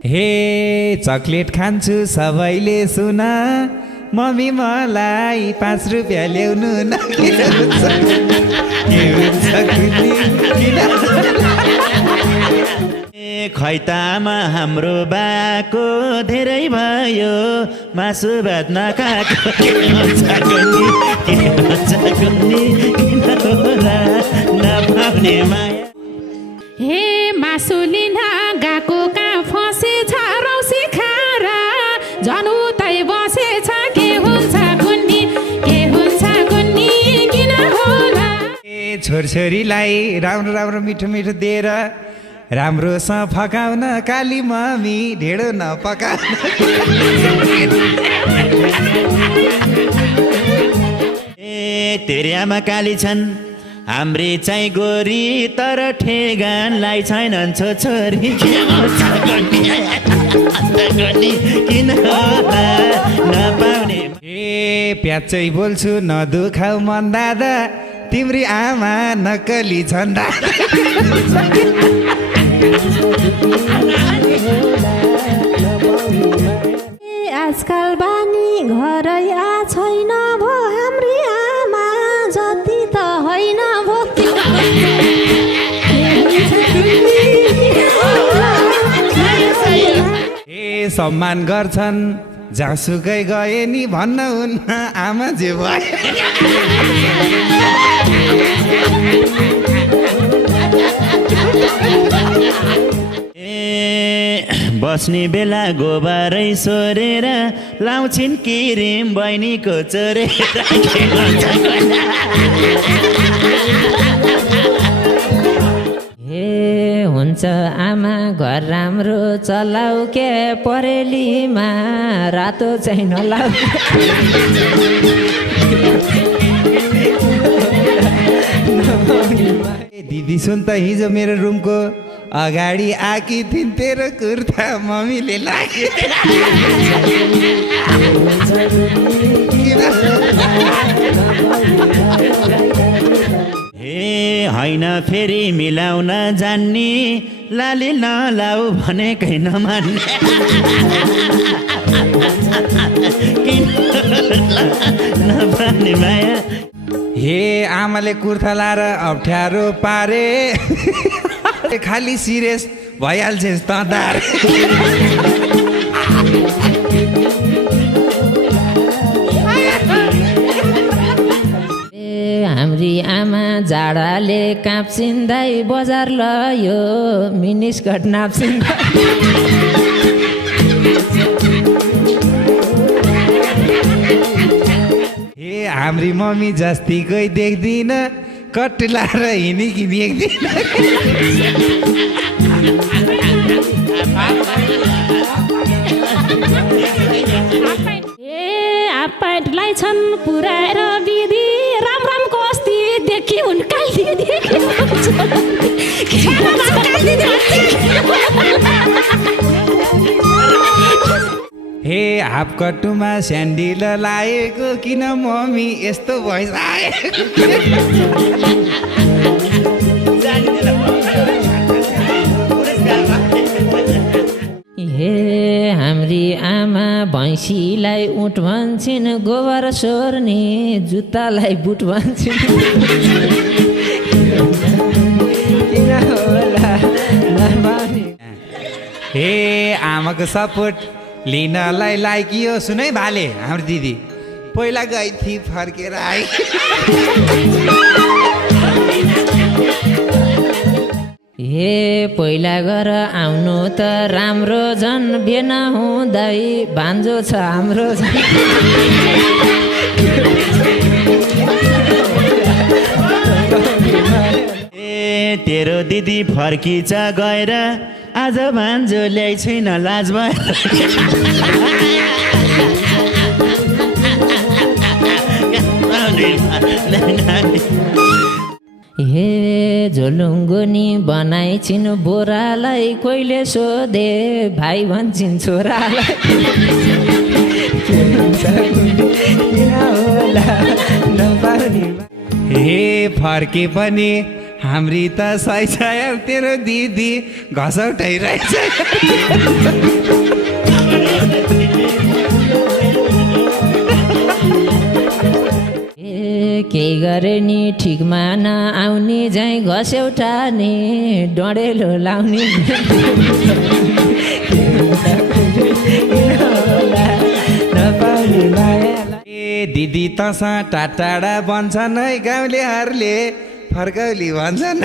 हे चकलेट खान्छु सबैले सुन मम्मी मलाई 5 रुपियाँ ल्याउनु न के हुन्छ कुन्नी किन खै त आमा हाम्रो बाको धेरै भयो मासु भात नखाएको के हुन्छ कुन्नी किन होला नपाउने माया हे मासु लिन गएको कहाँ फसेछ रौसी खाएर जनु तै बसेछ के हुन्छ कुन्नी किन होला छोरछोरीलाई राम्रो राम्रो मिठो मिठो दिएर राम्रोसँग फकाउन काली मम्मी ढेडो नपकाउन तेरी आमा काली छन् हाम्री चाहिँ गोरी तर ठेगानलाई छैनन् छोरी किन होला नपाउने प्याचै बोल्छु नदुखाउ मन दादा तिम्री आमा नक्कली छन् आजकल बानी घरै छैन भो हाम्री आमा जति त होइन भो सम्मान गर्छन् जहाँसुकै गए नि भन्न हुन्न आमा जे भयो बस्ने बेला गोबारै सोरेर लाउँछिन् किरिम बहिनीको चोरेर हे हुन्छ आमा घर राम्रो चलाउ के परेलीमा रातो चाहिँ नलाउ दिदी सुन त हिजो मेरो रुमको अगाडि आकी थिइन् तेरो कुर्ता मम्मीले लागे हे होइन फेरि मिलाउन जान्ने लाली नलाउ भनेकै नमान्ने नपाने माया हे आमाले कुर्ता लाएर अप्ठ्यारो पारे खाली सिरियस भइहाल्छ त हाम्री आमा जाडाले काँप्सिँदै बजार लयो मिनिस्कट नाप्सिँदै हे हाम्री मम्मी जस्तीकै देख्दिन कट्ला र हिँडी कि देख्दिन हाफ प्यान्टलाई छन् पुऱ्याएर विधि राम रामको अस्ति देखि हुन् काली हे हाफ कट्टुमा स्यान्डिल लागेको किन मम्मी यस्तो भइस हे हाम्री आमा भैँसीलाई उठ भन्छन् गोबर सोर्ने जुत्तालाई बुट भन्छन् किन होला नपाउने हे आमाको सपोर्ट लिनलाई लाइकियो सुनै भाले हाम्रो दिदी पहिला गई थिए फर्केर आए हे पहिला गर आउनु त राम्रो झन् बिहे हुँदै भान्जो छ हाम्रो ए तेरो दिदी फर्किछ गएर आज भान्जो ल्याइ छैन लाज भएर हे झोलुङ्गुनी बनाइछिन् बोरालाई कोहीले सोधे भाइ भन्छन् छोरालाई हे फर्के पनि हाम्री त सही छ यार तेरो दिदी घसौटाइरहेछ केही गरे नि ठिकमा नआउने झैँ घस्यौटाने डढेलो लाउने ए दिदी तसँग टाढा भन्छन् है गाउँलेहरूले फर्कौली भन्छन्